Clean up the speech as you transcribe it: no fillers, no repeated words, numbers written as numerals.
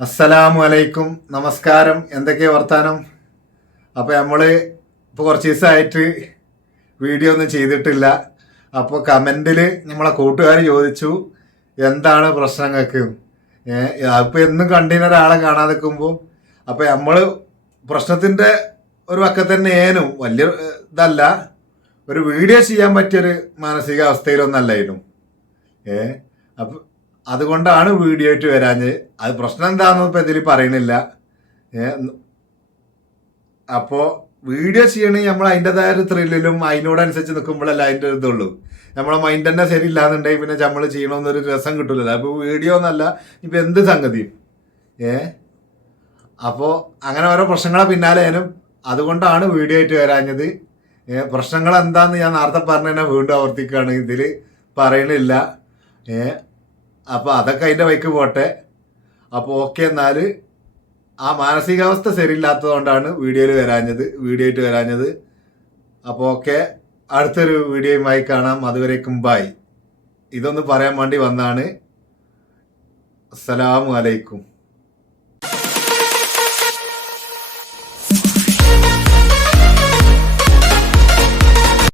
അസ്സലാമു അലൈക്കും, നമസ്കാരം. എന്തൊക്കെയാ വർത്താനം? അപ്പോൾ നമ്മൾ ഇപ്പോൾ കുറച്ച് ദിവസമായിട്ട് വീഡിയോ ഒന്നും ചെയ്തിട്ടില്ല. അപ്പോൾ കമൻറ്റിൽ നമ്മളെ കൂട്ടുകാർ ചോദിച്ചു എന്താണ് പ്രശ്നങ്ങൾക്ക്. അപ്പോൾ എന്നും കണ്ടിരുന്ന ഒരാളെ കാണാതെ നിൽക്കുമ്പോൾ അപ്പോൾ നമ്മൾ പ്രശ്നത്തിൻ്റെ ഒരു വക്കത്ത് തന്നെ ഏനും വലിയ ഇതല്ല, ഒരു വീഡിയോ ചെയ്യാൻ പറ്റിയൊരു മാനസികാവസ്ഥയിലൊന്നല്ലായിരുന്നു. അപ്പം അതുകൊണ്ടാണ് വീഡിയോ ആയിട്ട് വരാഞ്ഞ്. അത് പ്രശ്നം എന്താണെന്ന് ഇപ്പം ഇതിൽ പറയണില്ല. അപ്പോൾ വീഡിയോ ചെയ്യണമെങ്കിൽ നമ്മൾ അതിൻ്റെതായ ഒരു ത്രില്ലിലും അതിനോടനുസരിച്ച് നിൽക്കുമ്പോഴല്ല അതിൻ്റെ ഇതുള്ളൂ. നമ്മളെ മൈൻഡ് തന്നെ ശരിയില്ലാന്നുണ്ടെങ്കിൽ പിന്നെ നമ്മൾ ചെയ്യണമെന്നൊരു രസം കിട്ടില്ലല്ലോ. അപ്പോൾ വീഡിയോ എന്നല്ല, ഇപ്പം എന്ത് സംഗതിയും. അപ്പോൾ അങ്ങനെ ഓരോ പ്രശ്നങ്ങളെ പിന്നാലെയാനും അതുകൊണ്ടാണ് വീഡിയോ ആയിട്ട് വരാഞ്ഞത്. പ്രശ്നങ്ങൾ എന്താണെന്ന് ഞാൻ നേരത്തെ പറഞ്ഞു തന്നെ വീണ്ടും ആവർത്തിക്കുകയാണ്, ഇതിൽ പറയണില്ല. അപ്പോൾ അതൊക്കെ അതിൻ്റെ വഴിക്ക് പോട്ടെ. അപ്പോൾ ഓക്കെ, എന്നാൽ ആ മാനസികാവസ്ഥ ശരിയില്ലാത്തതുകൊണ്ടാണ് വീഡിയോ ആയിട്ട് വരാഞ്ഞത്. അപ്പോൾ ഓക്കെ, അടുത്തൊരു വീഡിയോയുമായി കാണാം. അതുവരേക്കും ബായ്. ഇതൊന്ന് പറയാൻ വേണ്ടി വന്നാണ്. അസ്സലാമു അലൈക്കും.